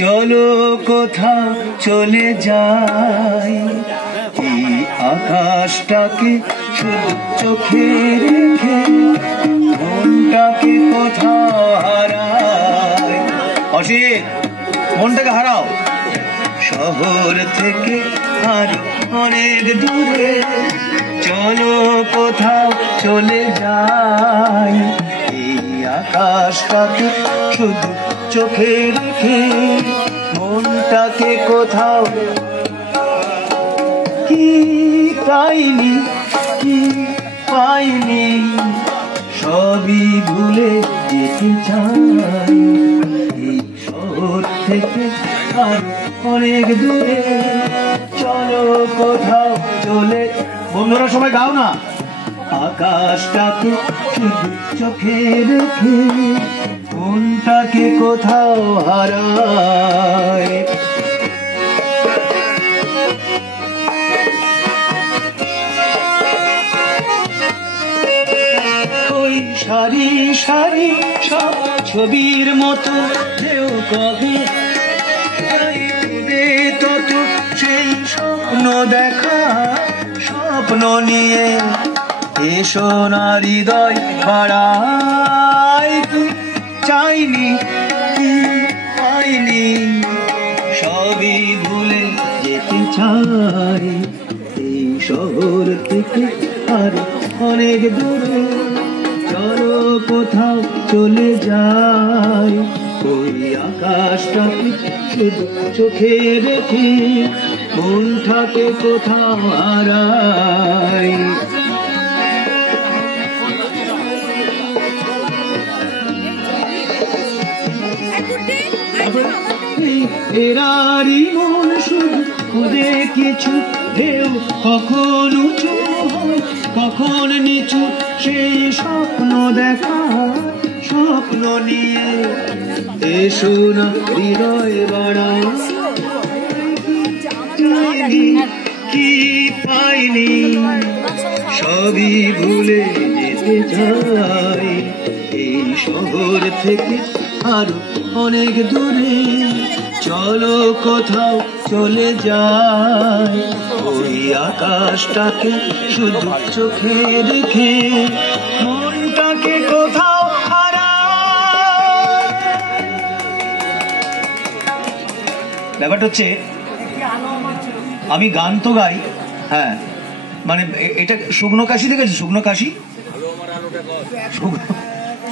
চলো কোথাও চলে যাই, এই আকাশটাকে শুধু চোখে রেখে মনটাকে কোথাও হারাই। অসিত, মনটাকে হারাও। শহর থেকে আর অনেক দূরে চলো কোথাও চলে যাই, এই আকাশটাকে শুধু চোখে রেখে মনটাকে কোথাও। কি পাইনি, কি পাইনি, সবই ভুলে যেতে চাই, এই শহর থেকে আর অনেক দূরে চলো কোথাও চলে। বন্ধুরা সবাই গাও না। আকাশটাকে শুধু চোখে রেখে মনটাকে কোথাও হারায়। ওই সারি সারি সব ছবির মতো ঢেউ কবে তত সেই স্বপ্ন দেখা, স্বপ্ন নিয়ে এসো না হৃদয় বাড়াই। কি চাইনি, কি পাইনি, সবই ভুলে যেতে চাই, এই শহর থেকে আর অনেক দূরে চলো কোথাও চলে যাই, ওই আকাশটাকে শুধু চোখে রেখে মনটাকে কোথাও হারাই। এরারি মন শুধু খুদে কিছু ঢেউ, কখন উঁচু হয় কখন নিচু, সেই স্বপ্ন দেখা, স্বপ্ন নিয়ে এসো না হৃদয় বাড়াই। কি পাইনি, সবই ভুলে যেতে চাই, এই শহর থেকে আরো অনেক দূরে চলো কোথাও চলে যাই, ওই আকাশটাকে শুধু চোখে রেখে মনটাকে কোথাও হারাই। ব্যাপারটা হচ্ছে আমি গান তো গাই, হ্যাঁ, মানে এটা শুকনো কাশি দেখেছি, শুকনো কাশি,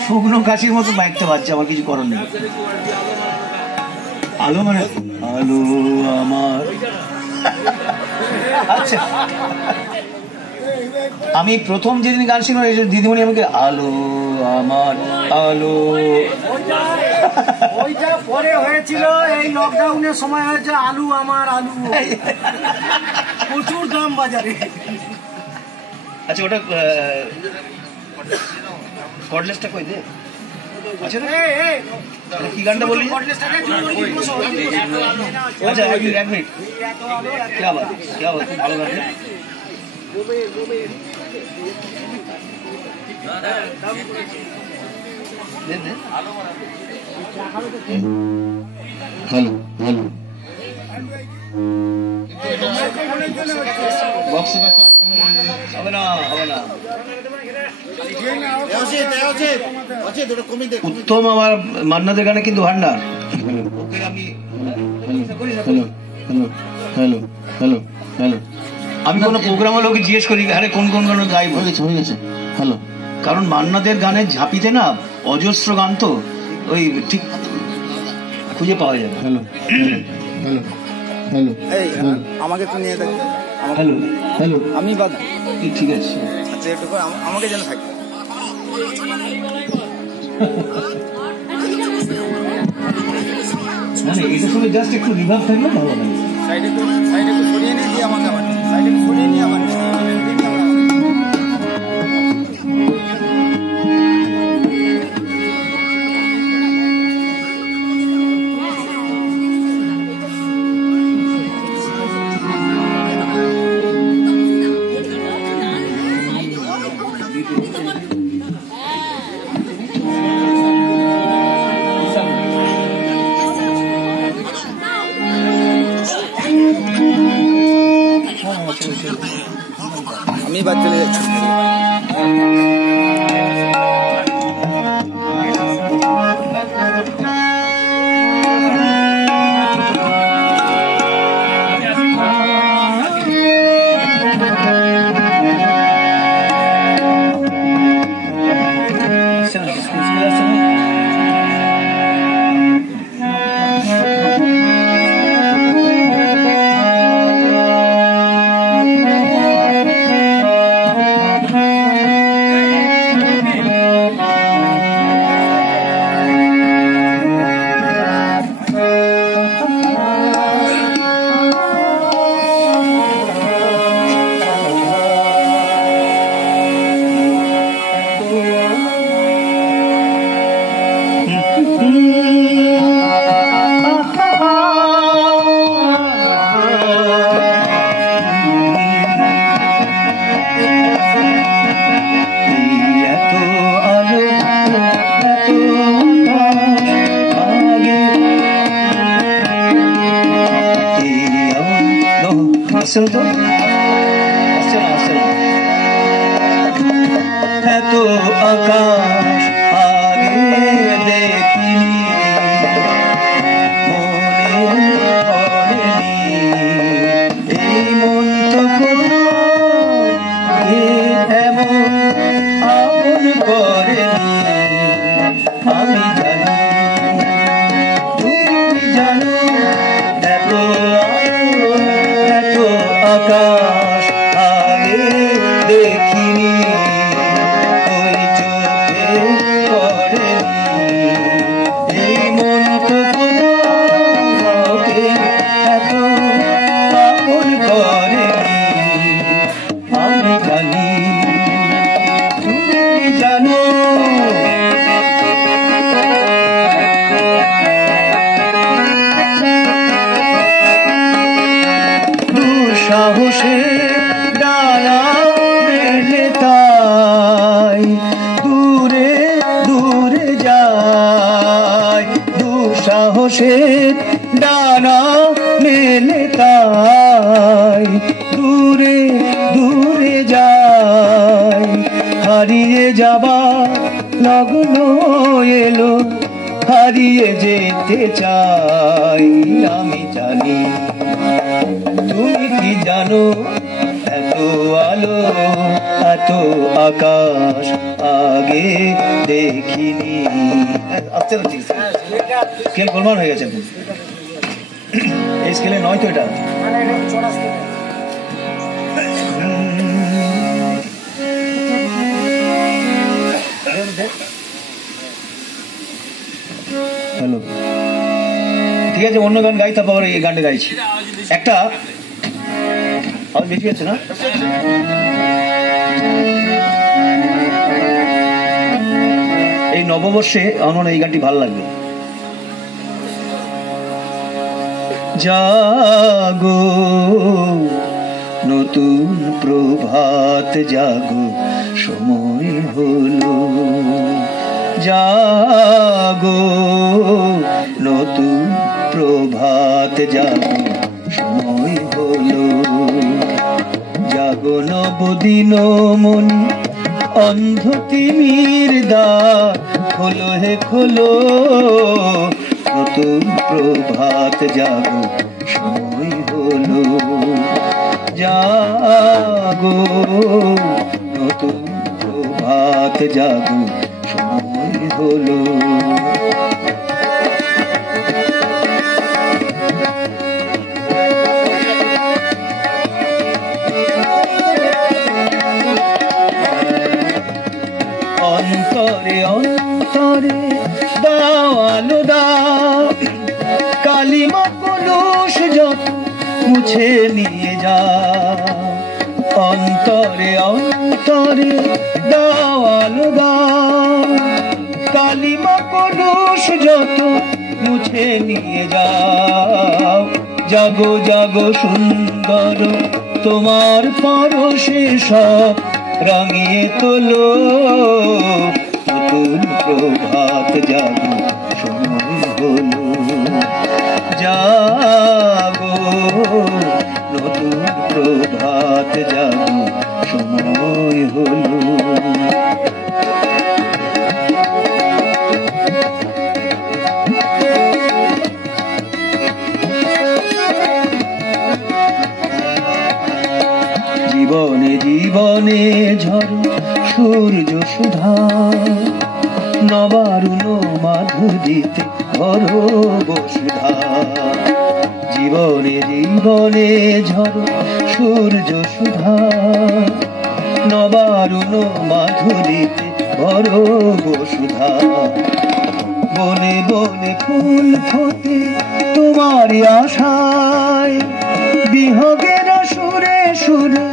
শুকনো কাশির মতো মাইকটা বাজছে, আমার কিছু করার নেই। আলো মানে আলো আমার। আচ্ছা, আমি প্রথম যেদিন গান শিখলাম দিদিমণি আমাকে আলো আমার আলো, ওইটা পরে হয়েছিল এই লকডাউনের সময় হয়েছে আলু আমার আলু, প্রচুর দাম বাজারে। আচ্ছা, ওটা কর্ডলেসটা কই দে। আচ্ছা, কি গানটা বললি? আচ্ছা, এক মিনিট, क्या बात, ভালো গান। হ্যালো হ্যালো, বক্স হবে না, হবে না। উত্তম আমার মান্নাদের গানে কিন্তু ভান্ডার। আমি কোনো প্রোগ্রাম হলে ওকে জিজ্ঞেস করি আরে কোন কোন গান গাই, হয়ে গেছে হ্যালো, কারণ মান্নাদের গানের ঝাঁপিতে না অজস্র গান, তো ওই ঠিক খুঁজে পাওয়া যাবে। হ্যালো হ্যালো হ্যালো, আমাকে তো নিয়ে দেখ। হ্যালো হ্যালো, আমি বাদ, ঠিক আছে। আচ্ছা, একটু আমাকে যেন থাকে। না না, এটা শুনে জাস্ট একটু রিভার্ব থাকলে ভালো লাগে। সাইডে একটু সরিয়ে নিয়ে দিয়ে আমাকে আবার সাইডে একটু সরিয়ে নিয়ে আবার এইবার চলে যাচ্ছে। এত আকাশ আগে দেখিনি, মনে পড়েনি এই মন তো এমন আপন করেনি। আমি জানি তুমি জানো, এত আলো এত আকাশ আগে দেখিনি, ওই চোখে পড়েনি এই মন তো কাউকে এত আপন করেনি। আমি জানি তুমি জানো, দুঃসাহসে ডানা মেলে তাই দূরে দূরে যায়, দুঃসাহসে ডানা মেলে তাই দূরে দূরে যায়। হারিয়ে যাবার লগ্ন এলো, হারিয়ে যেতে চাই। আমি জানি তুমি কি জানো, এত আলো এত আকাশ আগে দেখিনি। আচ্ছা স্কেল গোলমাল হয়ে গেছে, এই স্কেলে নয় তো এটা। হ্যালো, ঠিক আছে, অন্য গান গাই, তারপর এই গানটা গাইছি। একটা আওয়াজ বেশি আছে না? এই নববর্ষে আমার এই গানটি ভালো লাগবে। জাগো নতুন প্রভাত জাগো, সময় হলো জাগো নতুন প্রভাত জাগো, সময় হলো জাগো নবদিন মনি অন্ধ তিমির দ্বার খোলো হে খোলো, নতুন প্রভাত জাগো, সময় হলো জাগো নতুন প্রভাত জাগো, সময় হলো। অন্তরে অন্তরে দাও আলো দাও, কালিমা কলুষ যত মুছে নিয়ে যাও। অন্তরে অন্তরে দাও আলো দাও, কালিমা কলুষ যত মুছে নিয়ে যাও। জাগো জাগো সুন্দর তোমার পরশে সব রাঙিয়ে তোলো, নতুন প্রভাত জাগো, সময় হলো জাগো নতুন প্রভাত জাগো, সময় হলো। জীবনে জীবনে ঝড় সূর্য সুধা, নবারুণ মাধুরীতে ভরো বসুধা। জীবনে জীবনে ঝড় সূর্য সুধা, নবারুণ মাধুরীতে ভরো বসুধা। বনে বনে ফুল ফোটে তোমারই আশায়, বিহগের সুরে সুরে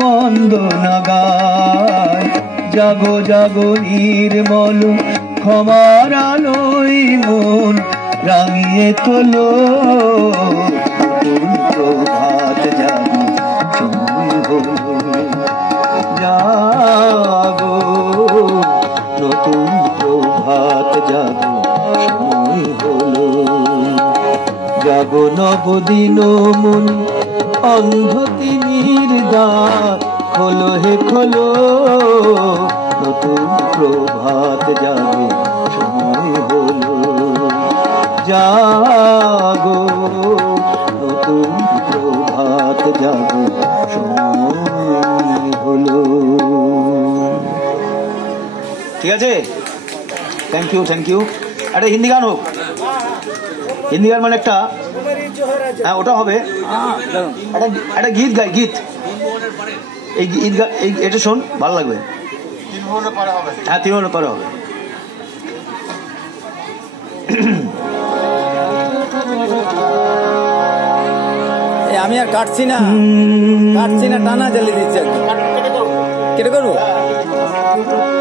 বন্দনা গায়। জাগো জাগো নির্মল ক্ষমার আলোয় মন রাঙিয়ে তোলো, নতুন প্রভাত জাগো সময় হলো। জাগো নতুন প্রভাত জাগো সময় হলো। জাগো নবদিন মন অন্ধ তিমির দ্বার খোলো হে খোলো, নতুন প্রভাত জাগো সময় হলো। জাগো নতুন প্রভাত জাগো সময় হলো। ঠিক আছে, থ্যাংক ইউ থ্যাংক ইউ। একটা হিন্দি গান হোক, হিন্দি গান মানে একটা, হ্যাঁ ওটা হবে। একটা গীত গাই, গীত। এই গীত এটা শোন, ভালো লাগবে। হ্যাঁ 3 বছর পরে হবে। আমি আর কাটছি না, টানা জ্বালিয়ে দিচ্ছি একদম। কেটে করবো।